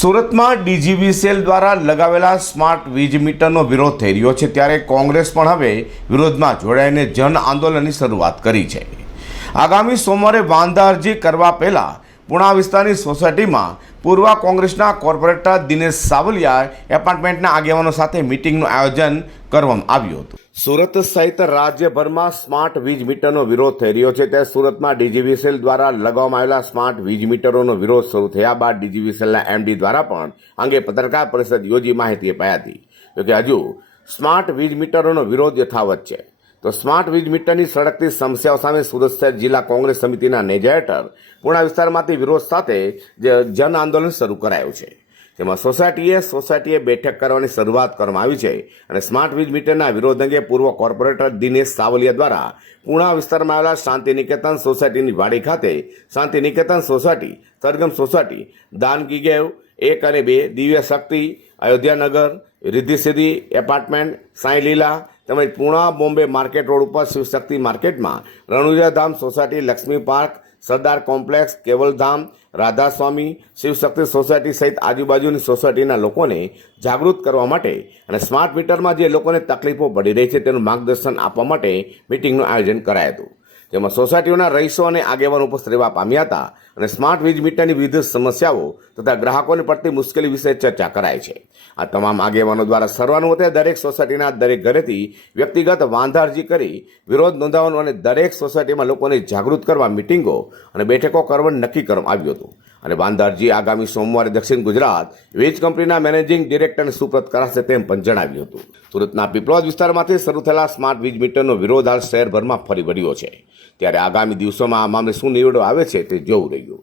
સુરતમાં ડીજીવીસીએલ દ્વારા લગાવેલા સ્માર્ટ વીજ મીટરનો વિરોધ થઈ રહ્યો છે ત્યારે કોંગ્રેસ પણ હવે વિરોધમાં જોડાઈને જન આંદોલનની શરૂઆત કરી છે. આગામી સોમવારે વાંધા કરવા પહેલાં પુણા વિસ્તારની સોસાયટીમાં પૂર્વ કોંગ્રેસના કોર્પોરેટર દિનેશ સાવલિયા એપાર્ટમેન્ટના આગેવાનો સાથે મિટિંગનું આયોજન કરવામાં આવ્યું હતું. સુરત સહિત રાજ્યભરમાં સ્માર્ટ વીજ મીટરનો વિરોધ થઈ રહ્યો છે. ત્યારે સુરતમાં ડીજીવીસીએલ દ્વારા લગાવવામાં આવેલા સ્માર્ટ વીજ મીટરોનો વિરોધ શરૂ થયા બાદ ડીજીવીસીએલના એમડી દ્વારા પણ અંગે પત્રકાર પરિષદ યોજી માહિતી અપાઈ હતી. જોકે હજુ સ્માર્ટ વીજ મીટરોનો વિરોધ યથાવત છે. તો સ્માર્ટ વીજ મીટરની સળગતી સમસ્યાઓ સામે સુરત શહેર જિલ્લા કોંગ્રેસ સમિતિના નેજા હેઠળ પૂર્ણા વિસ્તારમાંથી વિરોધ સાથે જન આંદોલન શરૂ કરાયું છે. જેમાં સોસાયટીએ સોસાયટીએ બેઠક કરવાની શરૂઆત કરવામાં આવી છે અને સ્માર્ટ વીજ મીટરના વિરોધ અંગે પૂર્વ કોર્પોરેટર દિનેશ સાવલિયા દ્વારા પૂણા વિસ્તારમાં આવેલા શાંતિ નિકેતન સોસાયટીની વાડી ખાતે શાંતિ નિકેતન સોસાયટી, સરગમ સોસાયટી દાનગીગેવ એક અને બે, દિવ્ય શક્તિ, અયોધ્યાનગર, રિદ્ધિસિદ્ધિ એપાર્ટમેન્ટ, સાંઈ લીલા તેમજ પૂણા બોમ્બે માર્કેટ રોડ ઉપર શિવશક્તિ માર્કેટમાં Ranujadham society, Laxmi park, Sardar complex, Kevaldham Radhaswami Shivshakti society સહિત આજુબાજુની સોસાયટીના લોકોને જાગૃત કરવા માટે અને સ્માર્ટ મીટરમાં જે લોકોને તકલીફો પડી રહી છે તેનું માર્ગદર્શન આપવા માટે મિટિંગનું આયોજન કરાયું હતું. જેમાં સોસાયટીઓના રહીશો અને આગેવાનો ઉપસ્થિત રહેવા પામ્યા હતા અને સ્માર્ટ વીજ મીટરની વિવિધ સમસ્યાઓ તથા ગ્રાહકોને પડતી મુશ્કેલી વિશે ચર્ચા કરાય છે. આ તમામ આગેવાનો દ્વારા સર્વાનુમતે દરેક સોસાયટીના દરેક ઘરેથી વ્યક્તિગત વાંધા અરજી કરી વિરોધ નોંધાવવાનો અને દરેક સોસાયટીમાં લોકોને જાગૃત કરવા મિટિંગો અને બેઠકો કરવાનું નક્કી કરવામાં આવ્યું હતું. અને બાંધારજી આગામી સોમવારે દક્ષિણ ગુજરાત વીજ કંપનીના મેનેજિંગ ડિરેક્ટરને સુપ્રત કરાશે તેમ પણ જણાવ્યું હતું. સુરતના પીપળોદ વિસ્તારમાંથી શરૂ થયેલા સ્માર્ટ વીજ મીટરનો વિરોધ હાલ શહેરભરમાં ફરી વળ્યો છે. ત્યારે આગામી દિવસોમાં આ મામલે શું નિવેડો આવે છે તે જોવું રહ્યું.